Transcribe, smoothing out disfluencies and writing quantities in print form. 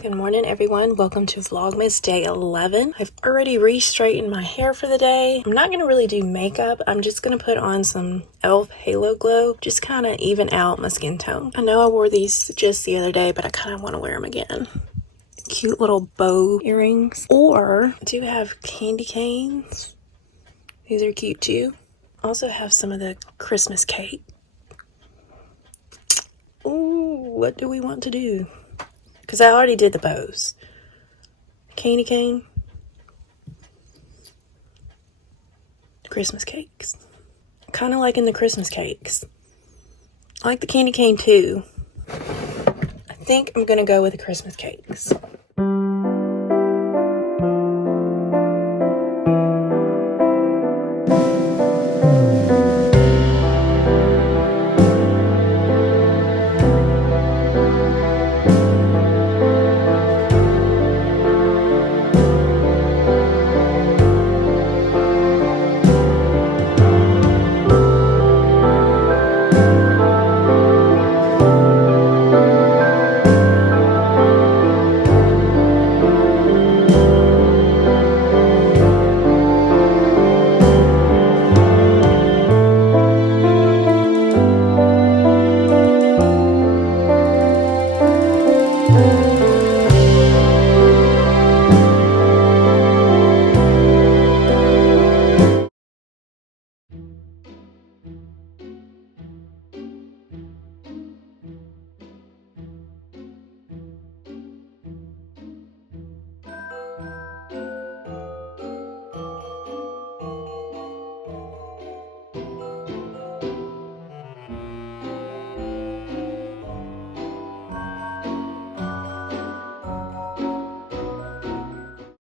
Good morning, everyone. Welcome to Vlogmas day 11. I've already re-straightened my hair for the day. I'm not going to really do makeup. I'm just going to put on some e.l.f. Halo Glow, just kind of even out my skin tone. I know I wore these just the other day, but I kind of want to wear them again. Cute little bow earrings. Or I do have candy canes. These are cute too. Also have some of the Christmas cake. Ooh, what do we want to do? Because I already did the bows. Candy cane. Christmas cakes. Kind of liking the Christmas cakes. I like the candy cane too. I think I'm going to go with the Christmas cakes.